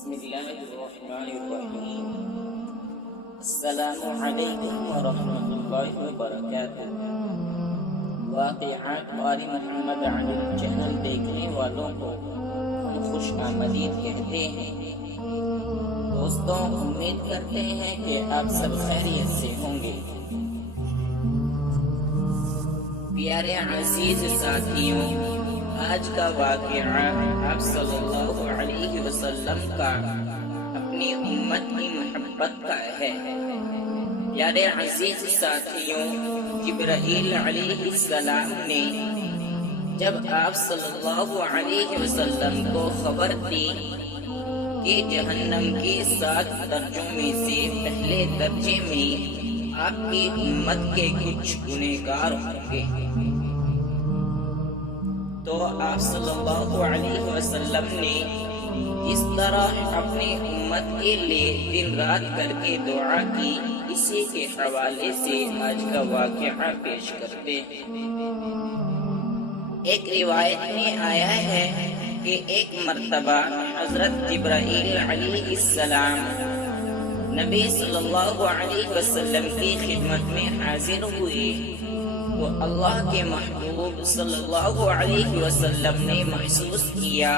بسم الله الرحمن الرحیم السلام علیکم ورحمۃ اللہ وبرکاتہ۔ واقعات آل محمد علی چینل دیکھنے والوں کو ہم خوش آمدید کہتے ہیں۔ دوستوں، امید کرتے ہیں کہ آپ سب خیریت سے ہوں گے۔ پیارے عزیز ساتھیوں، آج کا واقعہ آپ صلی اللہ علیہ وسلم کا اپنی امت کی محبت کا ہے۔ پیارے عزیز ساتھیوں، جبرائیل علیہ السلام نے جب آپ صلی اللہ علیہ وسلم کو خبر دی کہ جہنم کے 7 درجوں میں سے پہلے درجے میں آپ کی امت کے کچھ گنہگار ہوں گے، تو آپ صلی اللہ علیہ وسلم نے اس طرح اپنی امت کے لیے دن رات کر کے دعا کی۔ اسی کے حوالے سے آج کا واقعہ پیش کرتے ہیں۔ ایک روایت میں آیا ہے کہ ایک مرتبہ حضرت جبرائیل علیہ السلام نبی صلی اللہ علیہ وسلم کی خدمت میں حاضر ہوئے، تو اللہ کے محبوب صلی اللہ علیہ وسلم نے محسوس کیا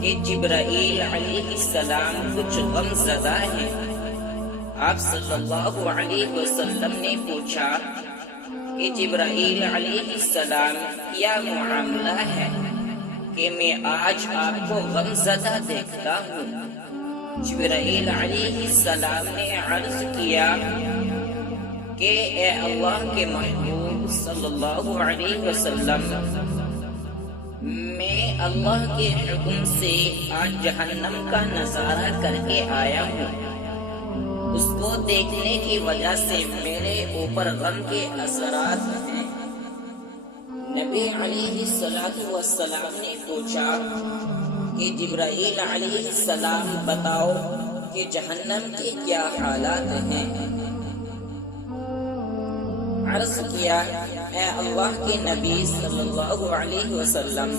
کہ جبرائیل علیہ السلام کچھ غم زدہ ہیں۔ آپ صلی اللہ علیہ وسلم نے پوچھا کہ جبرائیل علیہ السلام کیا معاملہ ہے کہ میں آج آپ کو غم زدہ دیکھتا ہوں؟ جبرائیل علیہ السلام نے عرض کیا کہ اے اللہ کے محبوب صلی اللہ علیہ وسلم، میں اللہ کے حکم سے آج جہنم کا نظارہ کر کے آیا ہوں۔ اس کو دیکھنے کی وجہ سے میرے اوپر غم کے اثرات ہیں۔ نبی علیہ السلام نے پوچھا کہ جبرائیل علیہ السلام بتاؤ کہ جہنم کے کیا حالات ہیں؟ عرض کیا، اے اللہ کے نبی صلی اللہ علیہ وسلم،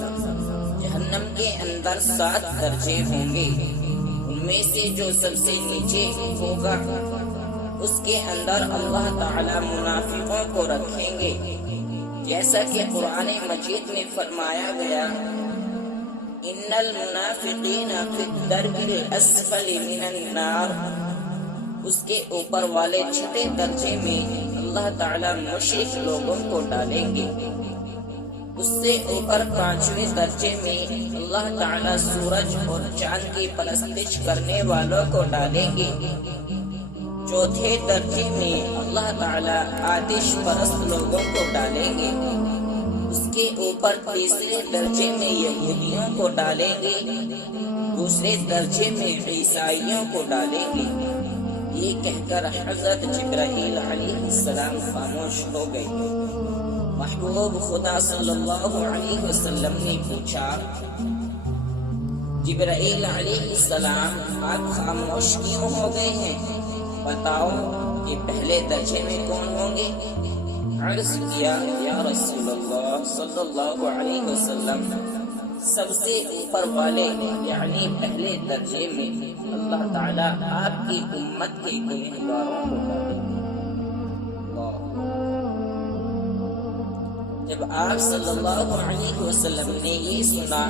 جہنم کے اندر 7 درجے ہوں گے، ان میں سے جو سب سے نیچے ہوگا اس کے اندر اللہ تعالی منافقوں کو رکھیں گے، جیسا کہ قرآن مجید میں فرمایا گیا، ان المنافقین فی الدرک الاسفل من النار۔ اس کے اوپر والے 6 درجے میں اللہ تعالیٰ مشرک لوگوں کو ڈالیں گے۔ اس سے اوپر 5ویں درجے میں اللہ تعالیٰ سورج اور چاند کی پرستش کرنے والوں کو ڈالیں گے۔ 4تھے درجے میں اللہ تعالیٰ آتش پرست لوگوں کو ڈالیں گے۔ اس کے اوپر 3رے درجے میں یہودیوں کو ڈالیں گے، 2 درجے میں عیسائیوں کو ڈالیں گے۔ یہ کہہ کر حضرت جبرائیل علیہ السلام خاموش ہو گئے۔ محبوب خدا صلی اللہ علیہ وسلم نے پوچھا، جبرائیل علیہ السلام آپ خاموش کیوں ہو گئے ہیں؟ بتاؤ کہ پہلے درجے میں کون ہوں گے؟ عرض کیا، یا رسول اللہ صلی اللہ علیہ وسلم، سب سے اوپر والے یعنی پہلے درجے میں اللہ تعالیٰ آپ کی امت کے گنہگاروں کو ڈالیں گے۔ جب آپ صلی اللہ علیہ وسلم نے یہ سنا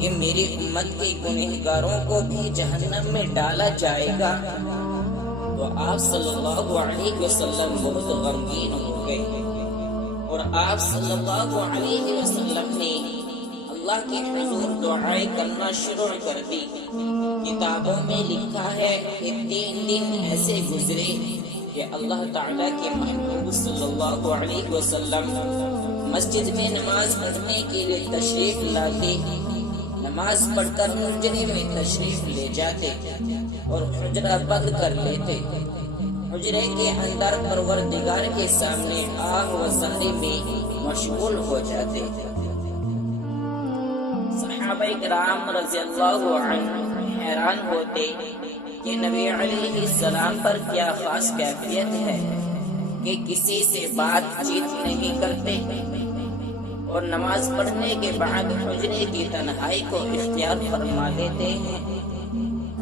کہ میری امت کے گنہگاروں کو بھی جہنم میں ڈالا جائے گا، تو آپ صلی اللہ علیہ وسلم بہت غمگین ہو گئے، اور آپ صلی اللہ علیہ وسلم نے اللہ کے حضور دعائیں کرنا شروع کر دی۔ کتابوں میں لکھا ہے کہ 3 دن ایسے گزرے کہ اللہ تعالیٰ کے محبوب صلی اللہ علیہ وسلم مسجد میں نماز پڑھنے کے لیے تشریف لاتے، نماز پڑھ کر حجرے میں تشریف لے جاتے اور حجرہ بند کر لیتے۔ حجرے کے اندر پروردگار کے سامنے آہ و زندے میں مشغول ہو جاتے۔ صحابہ کرام رضی اللہ عنہ حیران ہوتے کہ نبی علیہ السلام پر کیا خاص کیفیت ہے کہ کسی سے بات چیت نہیں کرتے، اور نماز پڑھنے کے بعد حجرے کی تنہائی کو اختیار فرما لیتے ہیں۔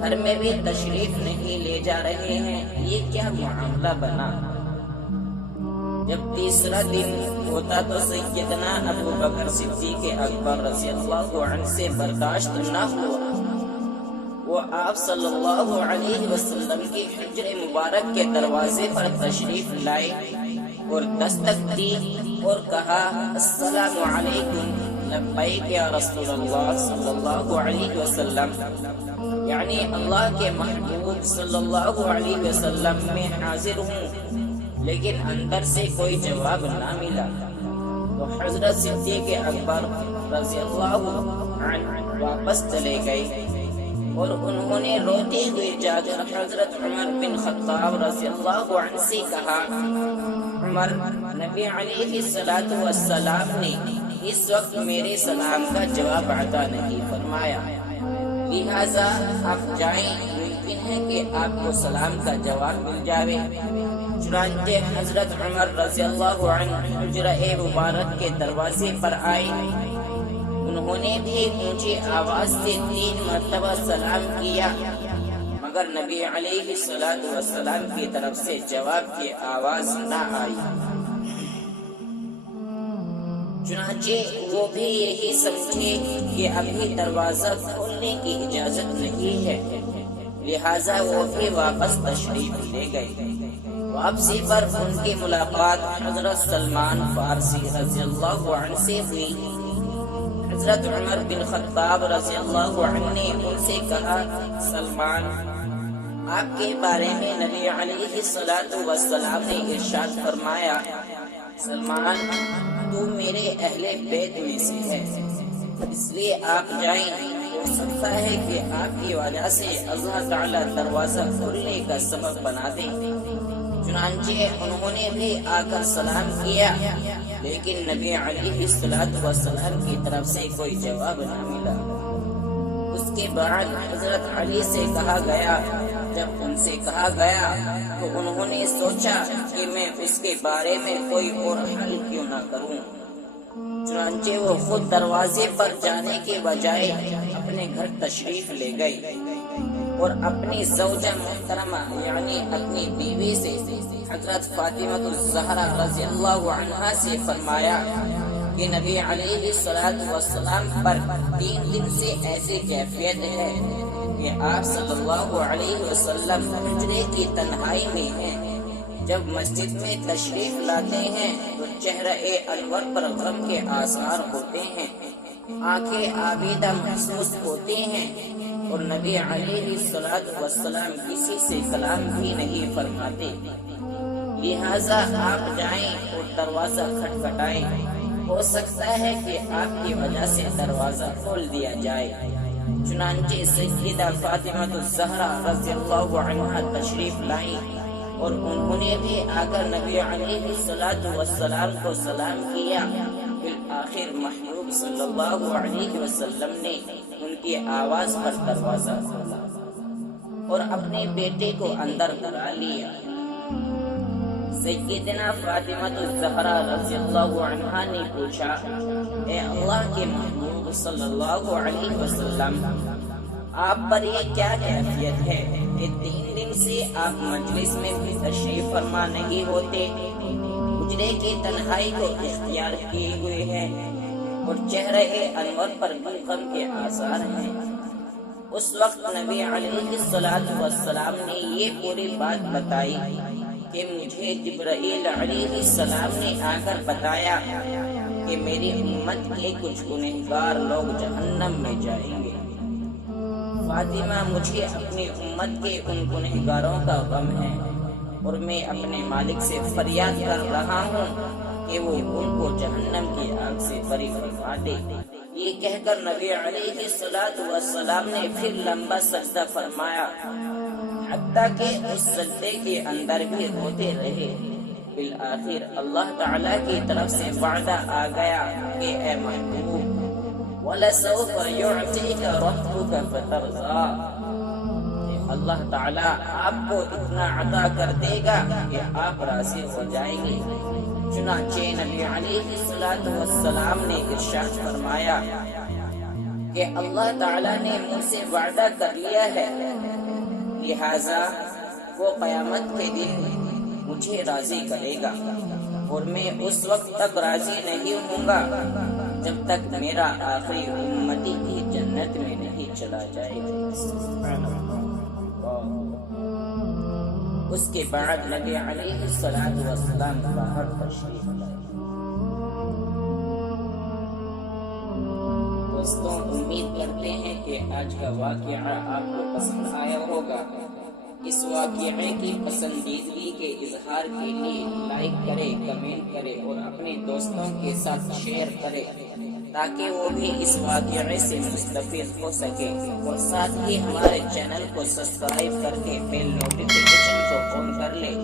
گھر میں بھی تشریف نہیں لے جا رہے ہیں، یہ کیا معاملہ بنا؟ جب تیسرا دن ہوتا تو سیدنا ابو بکر صدیق اکبر رضی اللہ عنہ سے برداشت نہ ہوا، وہ آپ صلی اللہ علیہ وسلم کی حجر مبارک کے دروازے پر تشریف لائے اور دستک دی اور کہا السلام علیکم، لبیک یا رسول اللہ صلی اللہ علیہ وسلم، یعنی اللہ کے محبوب صلی اللہ علیہ وسلم میں حاضر ہوں، لیکن اندر سے کوئی جواب نہ ملا۔ تو حضرت صدیق اکبر رضی اللہ عنہ واپس چلے گئے اور انہوں نے روتے ہوئے جا کر حضرت عمر بن خطاب رضی اللہ عنہ سے کہا، عمر، نبی علیہ السلام نے اس وقت میرے سلام کا جواب عطا نہیں فرمایا، لہذا آپ جائیں، ممکن ہے کہ آپ کو سلام کا جواب مل جاوے۔ چنانچہ حضرت عمر رضی اللہ عنہ حجرہ مبارک کے دروازے پر آئے، انہوں نے بھی اونچی آواز سے 3 مرتبہ سلام کیا، مگر نبی علیہ السلام کی طرف سے جواب کی آواز نہ آئی۔ چنانچہ وہ بھی یہی سمجھے کہ ابھی دروازہ کھولنے کی اجازت نہیں ہے، لہٰذا وہ بھی واپس تشریف لے گئے۔ واپسی پر ان کی ملاقات حضرت سلمان فارسی رضی اللہ عنہ سے ہوئی۔ حضرت عمر بن خطاب رضی اللہ عنہ نے ان سے کہا، سلمان، آپ کے بارے میں نبی علیہ السلام نے ارشاد فرمایا، سلمان، تو میرے اہل بیت میں سے ہے، اس لیے آپ جائیں، ہو سکتا ہے کہ آپ کی وجہ سے اللہ تعالی دروازہ کھولنے کا سبب بنا دے۔ چنانچہ انہوں نے بھی آ کر سلام کیا، لیکن نبی علیہ السلام کی طرف سے کوئی جواب نہ ملا۔ اس کے بعد حضرت علی سے کہا گیا، جب ان سے کہا گیا تو انہوں نے سوچا کہ میں اس کے بارے میں کوئی اور حل کیوں نہ کروں، چنانچہ وہ خود دروازے پر جانے کے بجائے اپنے گھر تشریف لے گئے اور اپنی زوجہ محترمہ یعنی اپنی بیوی سے حضرت فاطمہ الزہرا رضی اللہ عنہا سے فرمایا کہ نبی علیہ السلام پر 3 دن سے ایسی کیفیت ہے کہ آپ صلی اللہ علیہ وسلم حجرے کی تنہائی میں ہیں، جب مسجد میں تشریف لاتے ہیں تو چہرہ انور پر غم کے آثار ہوتے ہیں، آنکھیں آبیدہ محسوس ہوتے ہیں، اور نبی علیہ السلام کسی سے کلام بھی نہیں فرماتے، لہٰذا آپ جائیں اور دروازہ کھٹکھٹائیں، ہو سکتا ہے کہ آپ کی وجہ سے دروازہ کھول دیا جائے۔ چنانچہ سیدہ فاطمہ الزہرا رضی اللہ عنہا تشریف لائیں اور انہوں نے بھی آ کر نبی علیہ السلام کو سلام کیا۔ بالآخر محبوب صلی اللہ علیہ وسلم نے ان کی آواز پر دروازہ کھولا اور اپنے بیٹے کو اندر بلا لیا۔ سیدنا فاطمہ الزہرا رضی اللہ عنہا نے پوچھا، اے اللہ کے محبوب صلی اللہ علیہ وسلم، آپ پر یہ کیا کیفیت ہے کہ 3 دن سے آپ مجلس میں بھی تشریف فرما نہیں ہوتے، حجرے کی تنہائی کو اختیار کیے ہوئے ہیں اور چہرہ انور پر غم کے آثار ہیں؟ اس وقت نبی علیہ السلام نے یہ پوری بات بتائی کہ مجھے جبرائیل علیہ السلام نے آ کر بتایا کہ میری امت کے کچھ گنہگار لوگ جہنم میں جائیں گے۔ فاطمہ، مجھے اپنی امت کے ان گنہگاروں کا غم ہے اور میں اپنے مالک سے فریاد کر رہا ہوں کہ وہ ان کو جہنم کی آگ سے بری فرما دے۔ یہ کہہ کر نبی علیہ السلام نے پھر لمبا سجدہ فرمایا، حتیٰ کہ اس سجدے کے اندر بھی روتے رہے۔ بالآخر اللہ تعالیٰ کی طرف سے وعدہ آ گیا کہ اے محبوب، وَلَسَوْفَ يُعْتِيكَ رَبُّكَ فَتَرْضَىٰ، اللہ تعالیٰ آپ کو اتنا عطا کر دے گا کہ آپ راضی ہو جائیں گے۔ چنانچہ نبی علیہ السلام نے ارشاد فرمایا، کہ اللہ تعالیٰ نے مجھ سے وعدہ کر لیا ہے، لہذا وہ قیامت کے دن مجھے راضی کرے گا، اور میں اس وقت تک راضی نہیں ہوں گا جب تک میرا آخری امتی کی جنت میں نہیں چلا جائے گا۔ اس کے بعد نبی علیہ السلام باہر تشریف لائے۔ دوستوں، امید کرتے ہیں کہ آج کا واقعہ آپ کو پسند آیا ہوگا۔ اس واقعے کی پسندیدگی کے اظہار کے لیے لائک کرے، کمنٹ کرے اور اپنے دوستوں کے ساتھ شیئر کرے تاکہ وہ بھی اس واقعے سے مستفید ہو سکے، اور ساتھ ہی ہمارے چینل کو سبسکرائب کر کے بیل نوٹیفیکیشن کو آن کر لے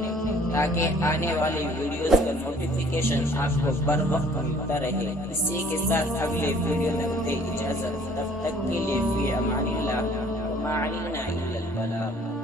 تاکہ آنے والی ویڈیوز کا نوٹیفیکیشن آپ کو بر وقت ملتا رہے۔ اسی کے ساتھ اگلے ویڈیو تک دے اجازت، تب تک کے لیے فی امان اللہ، وما علینا الا البلاغ۔